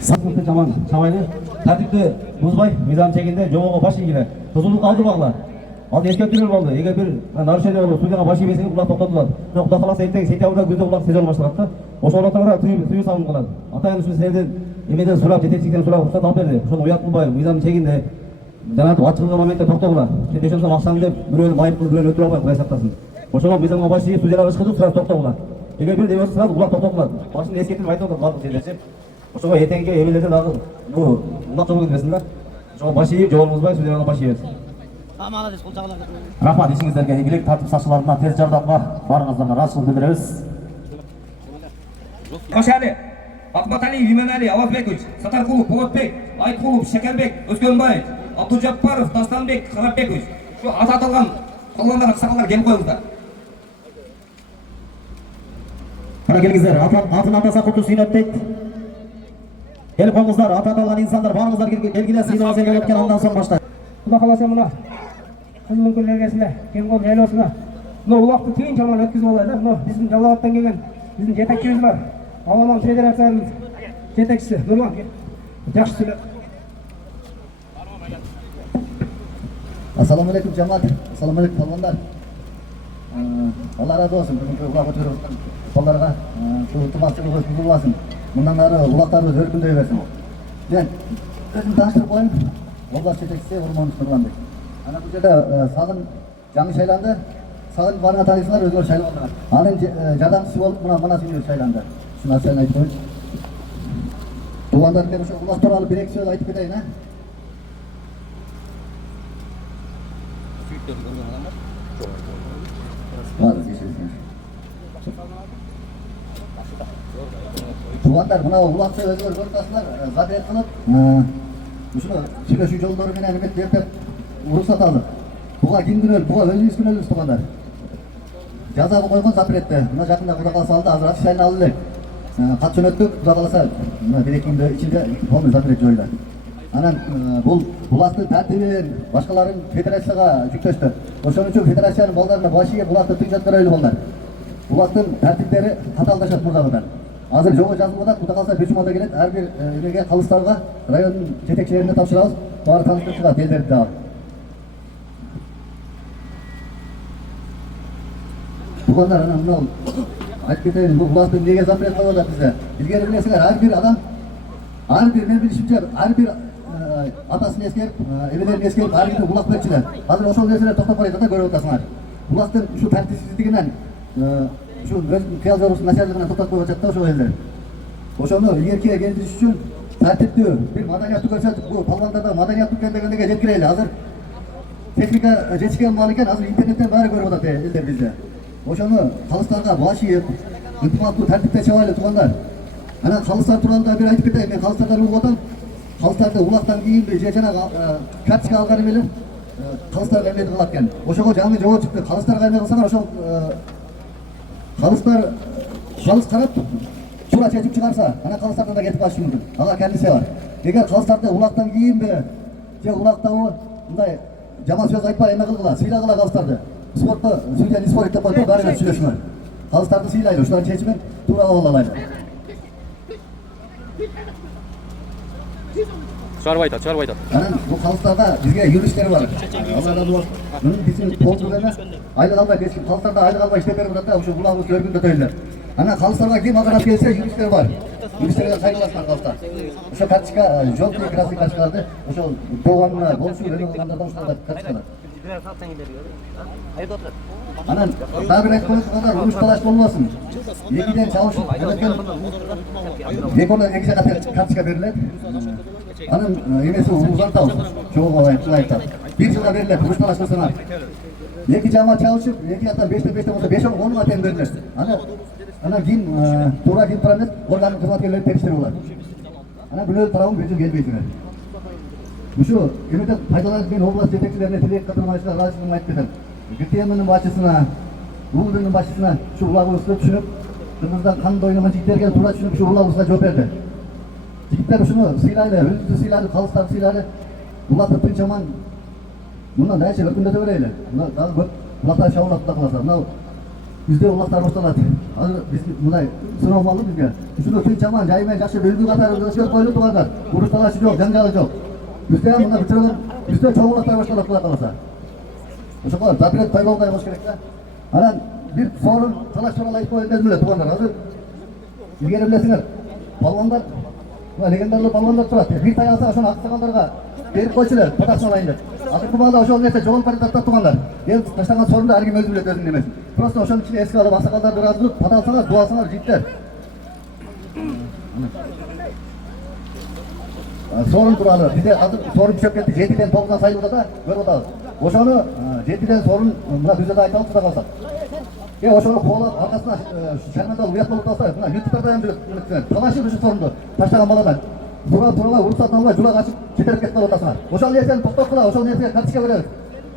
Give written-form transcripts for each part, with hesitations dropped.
Sazlıkta çaman çamaylı. Tertipte buzbay mizan çekinde joğuğa başı ilgili. Tozuluk kaldırmaqlar. Al eskертүүлөр болду. Эгер бир нарушение болуп, судьяга башы ийбесеңиз улак токтотулат. Бирок Кудай кааласа эртең сентябрда күздө улак сезон башталат да. Ошол убакта тыюу салым кылат. Атайын ушу силерден эмеден сурап, жетекчиликтен сурап уруксат алып берди. Ошону уят кылбай, мыйзам чегинде жанагы ачылган моментте токтогула. Сен ошондо акчаны деп бирөөнү майып кылып бирөөнү өлтүрүп албай Кудай сактасын. Ошого мыйзамга башы ийип судьяга ышкытып сурап токтогула. Эгер бир дебесе сразу улак токтотулат. Башын эскертип айтып атат бардык жерлерчи. Ошого эртеңки эмелерде дагы бул улак жолго кетпесин да. Ошого башы ийип жолумузбай судьяга башы ийбесин. Рахмат, ишиңиздерге ийгилик, тартип сакчыларына тез жардамга барыңыздарга ыраазычылык билдиребиз. Кошали, Акматалиев Иманали Авазбекович, Сатаркулов Болотбек, Айткулов Шекербек, Өскөнбаев, Абдужаппаров Тастанбек Карапбекович. Şu аты аталган калгандар аксакалдар келип коюңуздар. Кана келиңиздер, атын атаса куту сыйнат дейт. Келип коюңуздар, аты аталган инсандар барыңыздар келгиле сыйнап келип өткөн андан соң баштайт. Кудай кааласа мына кызмын күнлергесине кең кол жайлоосуна мына улакты тыйын чаман өткүзүп алайлы да. Мына биздин Жалал Абадтан келген биздин жетекчибиз бар. Авалам федерациянын жетекчиси Нурлан жакшы сүйлөп. Assalamu alaikum cemaat. Assalamu alaikum balvanlar. Allah razı olsun. Bugün ulak oturup kollarga tutumakçılık olsun bulmasın. Bundan beri ulaklarımız örkündey versin. Ben özüm tanıştırıp koyayım. Oblast yetekçisi Orman Nurlan Bey. Ana bu жерде Sagın жаңы шайланды. Sagın барыңа танысыңар, өзгөр шайланды. Анын жардамчысы болуп мына сүйүнөр шайланды. Шуну ачыгын айтып коеюн. Туугандар мен ошо улак тууралуу бир эки сөз айтып кетейин, а? Туугандар мына улакты өзгөр көрүп атасыңар, запрет кылып, ушуну сүйлөшүү жолдору менен эметтеп уруксат алып. Буга ким күнөөлүү, буга өзүбүз күнөөлүүбүз туугандар. Жазабы койгон запретте. Мына жакында Кудай кааласа алды, азыр официально алып элек. Кат жөнөттүк, Кудай кааласа мына 1-2 күндө ичинде полный запрет жоюлат. Анан бул булактын тартибин башкаларын федерацияга жүктөштү. Ошон үчүн федерациянын балдарына баш ийип булакты тынчат көрөлү балдар. Булактын тартиптери катаалдашат мурдагыдан. Азыр жого жазылып атат, Кудай кааласа 1 жумада келет. Ар бир эмеге калыстарга райондун жетекчилерине тапшырабыз. Баары таныштырып чыгат элдерди дагы. Туугандар, анан мына айтып кетейин, бул булакты эмнеге запрет коюп атат бизде? Илгери билесиңер, ар бир адам, ар бир мен билишимче, ар бир атасын эскерип, эбелерин эскерип, ар бир булак берчүлөр. Азыр ошол нерселер токтоп барат да, көрүп атасыңар. Булактын ушу тартипсиздигинен, ушу өзүнүн кыял жоосунун начарлыгынан токтоп коюп атат да ошол элдер. Ошону илгеркиге келтириш үчүн тартиптүү бир маданияттуу көрсөтүп, бул балдандарда маданияттуу дегендеге жеткирели. Азыр техника жетишкен маал экен, азыр интернеттен баары көрүп атат элдер бизде. Ошону калыстарга баш ийип, ынтымактуу тартипте чабайлы туугандар. Анан калыстар тууралуу да бир айтып кетейин, мен калыстардан угуп атам. Калыстарды улактан кийинби же жанагы карточка алган эмелер калыстарга эме кылат экен. Ошого жаңы жоо чыкты. Калыстарга эме кылсаңар ошол калыстар калыс карап чура чечип чыгарса, анан калыстардан да кетип калышы мүмкүн. Ага комиссия бар. Эгер калыстарды улактан кийинби же улактабы мындай жаман сөз айтпай эме кылгыла, сыйлагыла калыстарды. Спортто судья не спорит деп коюп, баары бир сүйлөшүңөр. Калыстарды сыйлайлы, ушулардын чечимин туура кабыл алайлы. Чыгарып айтат. Анан бул калыстарда бизге юристтер бар. Алла разы болсун. Мунун биздин толтуруп эме айлык албай кесип, калыстарда айлык албай иштеп берип атат да, ошо булагыбызды өргүндөтөйлөр. Анан калыстарга ким агарап келсе, юристтер бар. Юристтерге кайрыласыңар калыстар. Ошо карточка, желтый красный карточкаларды ошол тууганына болушу эме кылгандарда ошолорда карточкалар. Анан дагы бир айтып коюшкандар, уруш талаш болбосун. Экиден чабышып эметкен рекорддон эки жака карточка берилет. Анын эмеси узантабыз. Жолго айтат. 1 жылга берилет, уруш талаш болсо. Эки жама чабышып, эки жактан 5-те болсо 5-10 тең берилет. Анан кийин туура ким тура эмес, органдын кызматкерлери текшерип алат. Анан күнөөлүү тарабын 1 жыл келбейсиңер. Ушу эмеден пайдаланып мен область жетекчилерине тилек катырмайчылар ыраазычылыгымды айтып кетем. ГТМнын башчысына, УЛДНын башчысына ушу улагыбызды түшүнүп, кыргыздан кандай ойногон жигиттерге туура түшүнүп ушу улагыбызга жооп берди. Жигиттер ушуну сыйлайлы, өзүбүздү сыйлайлы, калыстарды сыйлайлы. Улакты тынч аман мындан дайча өркүндөтө берели. Дагы көп улактар чабылат, Кудай кааласа. Мына бизде улактар башталат. Hazır biz bunday sınav olmalı bizge. Şunu tüm çaman jaymen жақсы белгі қатары өзгеріп қойылып туғандар. Ұрыс талашы жоқ, жанжалы жоқ. Бізде мына бітірген, бізде çoğunluklar başladı Құдай қаласа. Ошоға запрет тайлаудай болуш керек та. Анан bir sorun талаш туралы айтып қойып беле туғандар. Hazır ilgari bilесіңер. Балуандар, легендарлы балуандар тұрады. Bir tay алса ошоны ақсақалдарға беріп қойсылар, патасын алайын деп. Азыркы маалда ошол нерсе жогон паритетте туғандар. Ел таштаган сорунду ар ким өзү билет өзүнүн немесин. Просто ошонун ичине эске алып ақсақалдарды ыраазы кылып, пат алсаңар, дуа алсаңар життер. Sorun туралы бизде азыр sorun түшөп кетти. 7ден 9га сайылда да көрүп атабыз. Ошону 7ден sorun мына бүзөдө айта алып калсак. Ошону колап аркасына шармандалып уят болуп калса, мына ютубтарда эми талашып ушу sorunду таштаган баладан. Бура уруксатын албай жулак ачып жетелеп кетип калып атасыңар. Ошол нерсени токтоткула, ошол нерсеге карточка беребиз.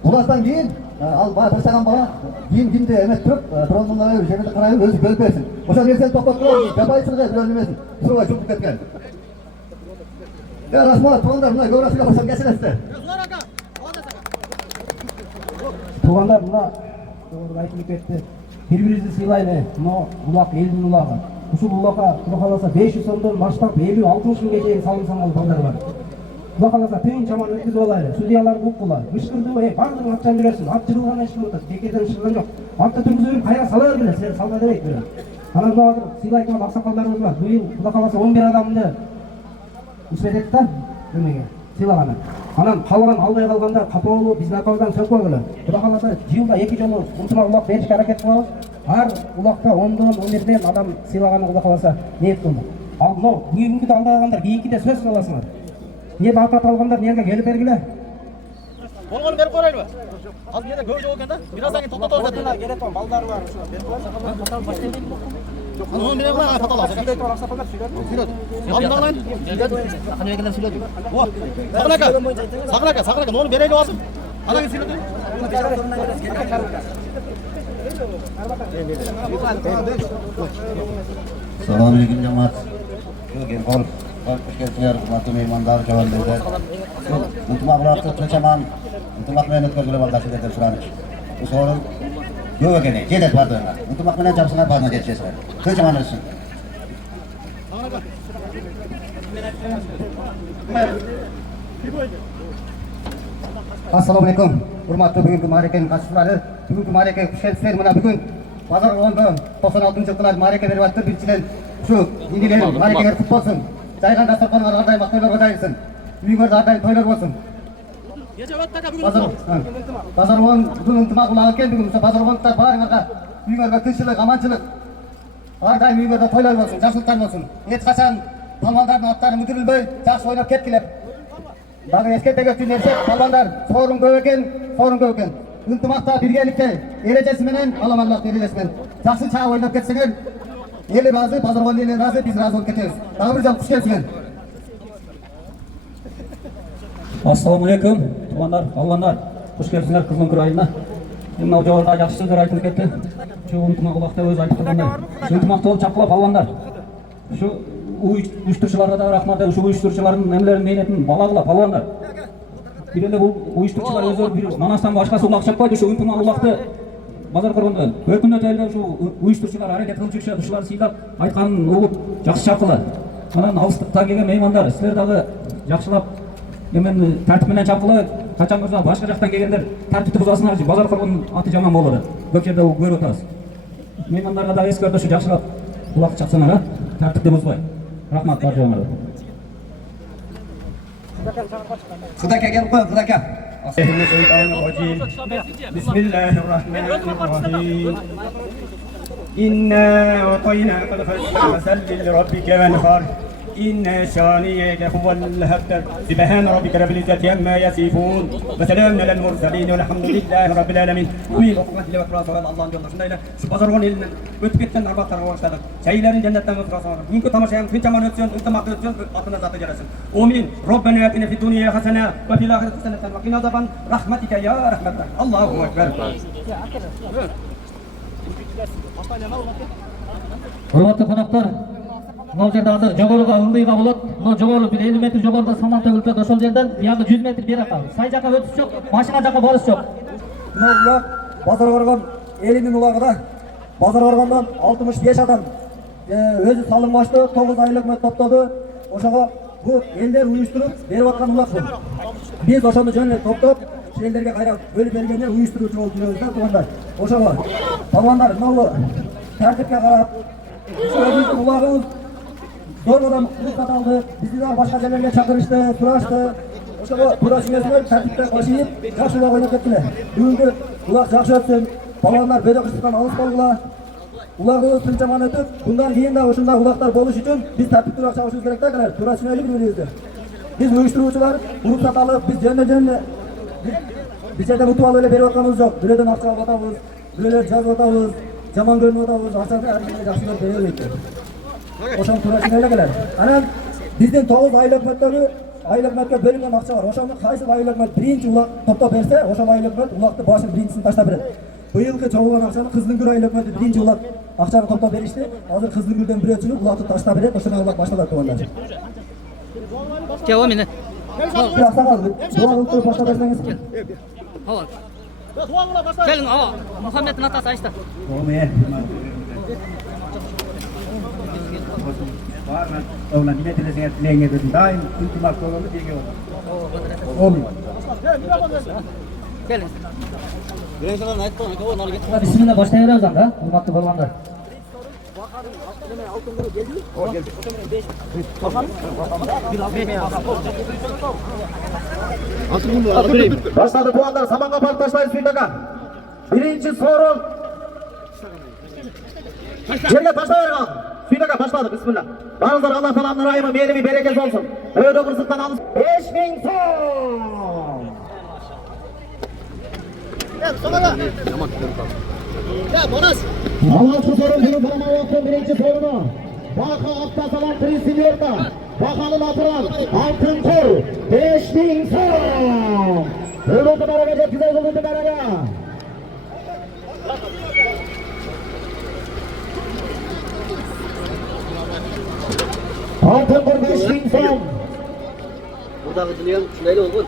Буластан кийин ал баа таштаган бала кимди эмет туруп, тромбонлар жерде карайып өзү бөлүп берсин. Ошол нерсени токтоткула, жабайчылыкка бирөө немесин сурабай жугуп кеткен. Рахмат, туғандар, мына географияға басам кесілесіздер. Туғандар, мына айтылып кетті. Bir-birimizi сыйлайлы, мына улақ елдің улағы. Ушул улаққа Құдай қаласа 500 сомдон баштап 50-60 мыңға чейин салым салган балдар бар. Құдай қаласа тыйын чаман өткізіп алайлы. Судьялар буккула. Ышкырды, бардығын атчан берерсин. Ат жырылган ешкім отат. Бекерден ышкырган жок. Атты түргүзүп кайра сала бергиле, сен салма дебейт бирен. Анан азыр сыйлайт турган аксакалдарыбыз бар. Быйыл Құдай қаласа 11 адамды үсметет да өмеге сыйлаганы. Анан калган албай калгандар катоолуу биздин акыбыздан сөз койгула. Құдай қаласа жылда 2 жолу ынтымак улак беришке аракет кылабыз. Ар улакка 10дон 11ден адам сыйлаганы Құдай қаласа ниет кылдык. Ал мынау бүгүнкүдө албагандар кийинкиде сөз аласыңар. Эмне атат алгандар эмнеге келип бергиле. Болгону берип коелайбы? Азыр жерде көп жок экен да. Бираз кийин токтотот деп. Керек бар, балдар бар. Берип коелайбы. Onu bile bırak patal alsın. Süйлөйт бар, аксакалдар süйлөйт. Alın alın. Hani gelden süyledi. O. Sakın aka. Onu bereyle alsın. Ana süyledi. Selamünaleyküm cemaat. Bugün kol kuşkentler, hurmatlı mehmanlar, jawandozlar. Ынтымак чачаман, ынтымак менен өткөргүлө балдар силерден сураныч. Bu sorun yok eкен, жетет бардыгына. Ынтымак менен жапсыңар бардыгына жетишесиңер. Чачаман өссүн. Assalamu alaikum. Hurmatlı bugünkü marekenin katılımcıları. Bugünkü mareke kuşkentler mına bugün Pazar olanda 96-жылдар mareke berip attı. Birçilen şu indiler marekeler kutlu olsun. Жайган дастарханыңар ар дайым тойлорго жайылсын. Үйүңөрдө ар дайым тойлор болсун. Пазар он бүгүн ынтымак улап экен бүгүн пазарлыктар баарыңарга үйүңөргө тынччылык, аманчылык. Ар дайым үйүңөрдө тойлор болсун, жакшылыктар болсун. Эч качан палвандардын аттары мүдүрүлбөй, жакшы ойноп кеткилеп. Дагы эскерте кетчү нерсе палвандар сорун көп экен. Ынтымакта, биргеликте, эрежеси менен, аламандыкта эрежеси менен жакшы чаа ойноп кетсеңер, эл ыраазы, пазаргон эл ыраазы, биз ыраазы болуп кетебиз. Дагы бир жолу куш келсиңер. Ассаламу-алейкум, туғандар, алландар, қош келсіңдер Қызылкүр айына. Мынау жоғарыда жақсы сөздер айтылып кетті. Şu ынтымақ улақта өзі айтып тұрғандай. Şu ынтымақты болып чапқылап алғандар. Şu uyuşturuculara da рахмат, şu uyuşturucuların немелерін мейнетін балағылап алғандар. Bir de bu uyuşturucular özür bir Manas'tan başkası ulaq çapпайды. Şu ынтымақ улақты базар қорғанда. Өкінді тәлді şu uyuşturucular әрекет қылып жүрсе, душылар сыйлап айтқанын ұлып жақсы чапқылы. Анан алыстықтан келген меймандар, сілер дағы жақшылап Мен тәртіппенен чапқылы, Қачан мырза башқа жақтан келгендер тәртіпті бұзасыңар, базар қорғанның аты жаман болады. Көп жерде көріп отырасыз. Меймандарға да ескерту шу жақшылап құлақты чапсаңар, тәртіпті бұзбай. Рахмат бар жоғыңар. Құдака келіп қой, құдака. Bismillahirrahmanirrahim. İnna a'taynaka al-kawthar fasalli li rabbika wanhar. إن شانئك هو الأبتر سبحان ربك رب العزة عما يصفون وسلام على المرسلين والحمد لله رب العالمين. Amin. Rahmetli ve kurasılar Allah'ın yolunda şundayla şu pazarın elinden ötüp gitken arbatlarına başladık. Şeylerin cennetten ve kurasılar. Bugünkü tamaşayan tünçaman ötsün, ıntımak ötsün, altına zatı yarasın. Amin. Rabbena atina fid dunya hasana ve fil ahireti hasanatan ve qina azaban rahmetike ya rahmetler. Allahu ekber. Hurmatlı konaklar, mынау жерде азыр жогоруга ылдыйга болот. Мына жогору бир 50 метр жогоруда саман төгүлүп ошол жерден бияга 100 метр бери жака. Сай жака өтүш жок, машина жака барыш жок. Мына улак базар коргон элинин улагы да Pazar Organ'dan 65 adam özü salınmaçtı, 9 aylık mı topladı. Oşağa bu elder uyuşturup verip atkan ulak bu. Biz oşanı jönle toplop, şu ellerge kayrak bölüp elgenler uyuşturucu oldu diyoruz da tuğanlar. Oşağa, tabanlar, nolu, tertipke karap, şu özümüzün ulağımız zorladan ruhsat aldı, bizi de başka yerlerle çakırıştı, suraştı. Oşağa turaşınızlar tertipke başlayıp, jakşı ulak oynap ettiler. Bugünkü ulak jakşı ötsün, tabanlar böyle kısıktan alış bolgular. Ulağımız tınçaman ötüp, bundan keyin de oşunda ulaklar boluş için biz tertip durak çalışırız gerek de kadar, turaşını öyle biliriz. Biz uyuşturucular ruhsat alıp, biz jönle bir yerden utuvalı öyle beri vatanımız yok. Böyleden akça vatavuz, böyle caz vatavuz, jaman görünü vatavuz, akçada her şeyle jakşılar veriyorlar. Oşam turaşını öyle gelir. Anan bizden 9 aylık metre bölümden akça var. Oşamın kaysı aylık metre birinci ulak topta berse, oşam aylık metre ulakta başın birincisini taşta verir. Bu yılki çoğulan akçanı Kızılgür aylık metre birinci ulak akçanı topta verişti. Hazır Kızılgür'den bir ölçülüp ulakta taşta verir. Oşamın ulak başladı tuvanlar. Gel mene. Bir aksa kaldı. Dua ılıkları başta verseniz. Hava. Gelin hava. Muhammed'in atası açtı. Oğlan yine dilesine dileğine dedim. Daim iltimas olanı diye oldu. Olmuyor. Gelin. Bismillah başlayalım da. Hurmatlı balonlar. Başladı puanlar. Saman kapalı taşlayın Suytaka. Birinci sorun. Yerine taşlayın. Suytaka başladı. Bismillah. Bazıları Allah falanın rahimi, meyilimi, berekesi olsun. Öyle okursuktan alın. 5000 son. Alan şu sorun bunu bana olsun birinci sorunu. Baka Aktasalan Trisinyor'da. Bakanın atıran altın kor. 5000 son. Öyle numara çok güzel oldu numaraya. Altın kor 5000 son. Burada kızılıyor. Şöyle oldu.